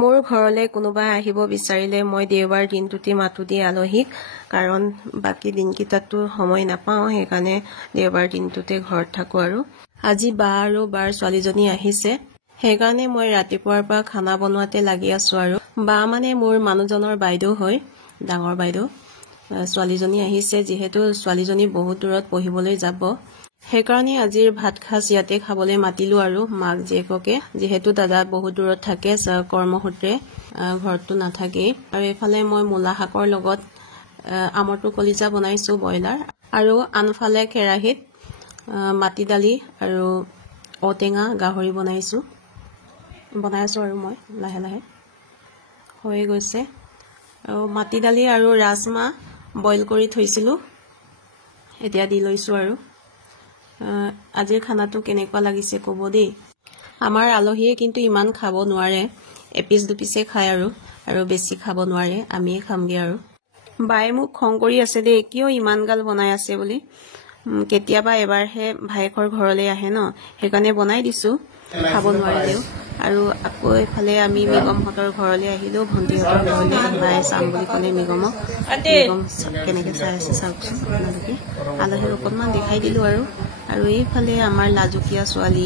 মোৰ ঘৰলৈ কোনোবা আহিব বিচাৰিলে মই দেওবাৰ দিনটোতে মাতো দিয়ে আলহীক, কাৰণ বাকী দিনকেইটাতো সময় নাপাওঁ, সেইকাৰণে দেওবাৰ দিনটোতে ঘৰত থাকো। আৰু আজি বা আৰু বাৰ ছোৱালীজনী আহিছে, সেইকাৰণে মই ৰাতিপুৱাৰ পৰা খানা বনোৱাতে লাগি আছো। আৰু বা মানে মোৰ মানুহজনৰ বাইদেউ হয়, ডাঙৰ বাইদেউ। ছোৱালীজনী আহিছে, যিহেতু ছোৱালীজনী বহুত দূৰত পঢ়িবলৈ যাব, সেইকাৰণে আজিৰ ভাত সাজ ইয়াতে খাবলৈ মাতিলো আৰু মাক জীয়েককে, যিহেতু দাদা বহুত দূৰত থাকে কৰ্মসূত্ৰে, ঘৰতটো নাথাকেই। আৰু এইফালে মই মূলা শাকৰ লগত আমৰটো কলিজা বনাইছো ব্ৰইলাৰ, আৰু আনফালে কেৰাহীত মাটি দালি আৰু ঔটেঙা গাহৰি বনাই আছো আৰু মই লাহে লাহে হৈ গৈছে। আৰু মাটি দালি আৰু ৰাজমাহ বইল কৰি থৈছিলো, এতিয়া দি লৈছো। আৰু আজিৰ খানাটো কেনেকুৱা লাগিছে ক'ব দেই। আমাৰ আলহীয়ে কিন্তু ইমান খাব নোৱাৰে, এপিচ দুপিচে খায় আৰু বেছি খাব নোৱাৰে, আমিয়ে খামগে। আৰু বায়ে মোক খং কৰি আছে দেই, কিয় ইমান গাল বনাই আছে বুলি। কেতিয়াবা এবাৰহে ভায়েকৰ ঘৰলৈ আহে ন, সেইকাৰণে বনাই দিছো, খাব নোৱাৰিলেও। আৰু আকৌ এইফালে আমি মিগমহঁতৰ ঘৰলৈ আহিলো, ভণ্টিহঁতৰ ঘৰলৈ। বায়ে চাম বুলি ক'লে মিগম কেনেকে চাই আছে চাওকচোন আপোনালোকে। আলহীক অকণমান দেখাই দিলো। আৰু এইফালে আমাৰ লাজুকীয়া ছোৱালী